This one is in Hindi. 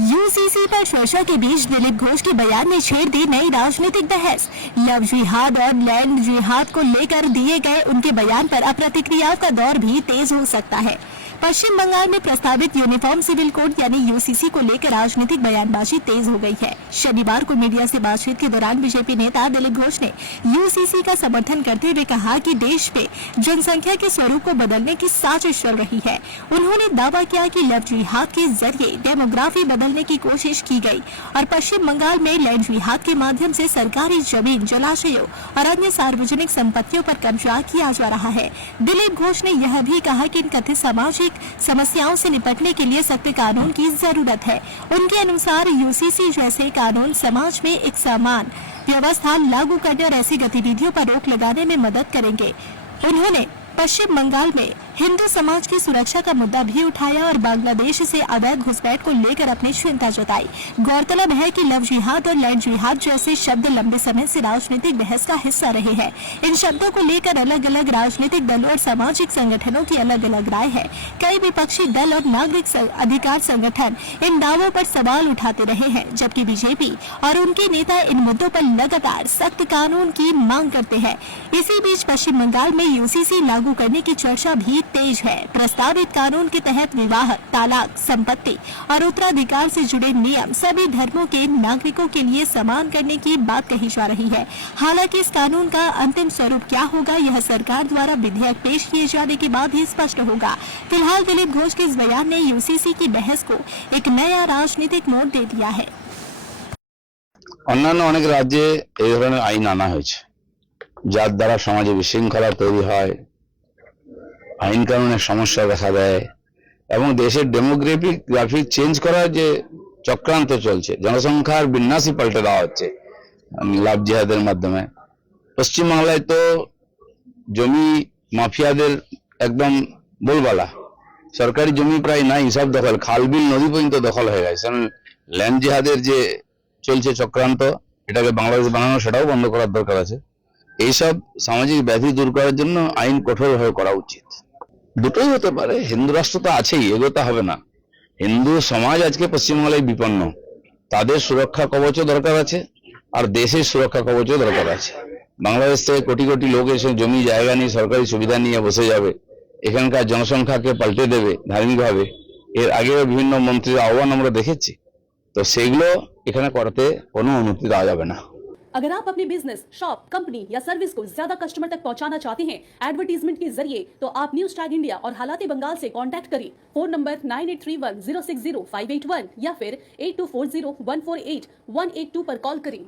यूसीसी पर चर्चा के बीच दिलीप घोष के बयान ने छेड़ दी नई राजनीतिक बहस। लव जिहाद और लैंड जिहाद को लेकर दिए गए उनके बयान पर अब प्रतिक्रियाओं का दौर भी तेज हो सकता है। पश्चिम बंगाल में प्रस्तावित यूनिफॉर्म सिविल कोड यानी यूसीसी को लेकर राजनीतिक बयानबाजी तेज हो गई है। शनिवार को मीडिया से बातचीत के दौरान बीजेपी नेता दिलीप घोष ने यूसीसी का समर्थन करते हुए कहा कि देश में जनसंख्या के स्वरूप को बदलने की साजिश चल रही है। उन्होंने दावा किया कि लव जिहाद के जरिए डेमोग्राफी बदलने की कोशिश की गई और पश्चिम बंगाल में लैंड जिहाद के माध्यम से सरकारी जमीन, जलाशयों और अन्य सार्वजनिक संपत्तियों पर कब्जा किया जा रहा है। दिलीप घोष ने यह भी कहा कि इन कथित सामाजिक समस्याओं से निपटने के लिए सख्त कानून की जरूरत है। उनके अनुसार यूसीसी जैसे कानून समाज में एक समान व्यवस्था लागू करने और ऐसी गतिविधियों पर रोक लगाने में मदद करेंगे। उन्होंने पश्चिम बंगाल में हिंदू समाज की सुरक्षा का मुद्दा भी उठाया और बांग्लादेश से अवैध घुसपैठ को लेकर अपनी चिंता जताई। गौरतलब है कि लव जिहाद और लैंड जिहाद जैसे शब्द लंबे समय से राजनीतिक बहस का हिस्सा रहे हैं। इन शब्दों को लेकर अलग अलग राजनीतिक दलों और सामाजिक संगठनों की अलग अलग राय है। कई विपक्षी दल और नागरिक अधिकार संगठन इन दावों पर सवाल उठाते रहे हैं, जबकि बीजेपी और उनके नेता इन मुद्दों पर लगातार सख्त कानून की मांग करते हैं। इसी बीच पश्चिम बंगाल में यूसीसी लागू करने की चर्चा भी तेज है। प्रस्तावित कानून के तहत विवाह, तालाक, संपत्ति और उत्तराधिकार से जुड़े नियम सभी धर्मों के नागरिकों के लिए समान करने की बात कही जा रही है। हालांकि इस कानून का अंतिम स्वरूप क्या होगा, यह सरकार द्वारा विधेयक पेश किए जाने के बाद ही स्पष्ट होगा। फिलहाल दिलीप घोष के इस बयान ने यूसीसी की बहस को एक नया राजनीतिक मोड़ दे दिया है। অন্যান্য অনেক রাজ্যে এই ধরনের আইন আনা হয়েছে, যার দ্বারা সমাজে বিশৃঙ্খলা তৈরি হয়, আইন কানুনের সমস্যা দেখা দেয় এবং দেশের ডেমোগ্রাফিক চেঞ্জ করার যে চক্রান্ত চলছে, জনসংখ্যার বিন্যাসই পাল্টে দেওয়া হচ্ছে লাভ জিহাদের মাধ্যমে। পশ্চিমবাংলায় তো জমি মাফিয়াদের একদম বলবালা, সরকারি জমি প্রায় নাই, সব দখল, খাল বিল নদী পর্যন্ত দখল হয়ে গেছে। ল্যান্ড জিহাদের যে চলছে চক্রান্ত, এটাকে বাংলাদেশ বানানো, সেটাও বন্ধ করার দরকার আছে। এইসব সামাজিক ব্যাধি দূর করার জন্য আইন কঠোরভাবে করা উচিত। দুটোই হতে পারে, হিন্দু রাষ্ট্র তো আছেই, এগোতে হবে না। হিন্দু সমাজ আজকে পশ্চিমবাংলায় বিপন্ন, তাদের সুরক্ষা কবচও দরকার আছে আর দেশের সুরক্ষা কবচও দরকার আছে। বাংলাদেশ থেকে কোটি কোটি লোক এসে জমি জায়গা নিয়ে সরকারি সুবিধা নিয়ে বসে যাবে, এখানকার জনসংখ্যাকে পাল্টে দেবে ধার্মিকভাবে। এর আগেও বিভিন্ন মন্ত্রীর আহ্বান আমরা দেখেছি, তো সেগুলো এখানে করতে কোনো অনুমতি দেওয়া যাবে না। अगर आप अपने बिजनेस, शॉप, कंपनी या सर्विस को ज्यादा कस्टमर तक पहुंचाना चाहते हैं एडवर्टीजमेंट के जरिए, तो आप न्यूज टैग इंडिया और हालात बंगाल से कांटेक्ट करें। फोन नंबर 9831060581 या फिर 8240148182 पर कॉल करें।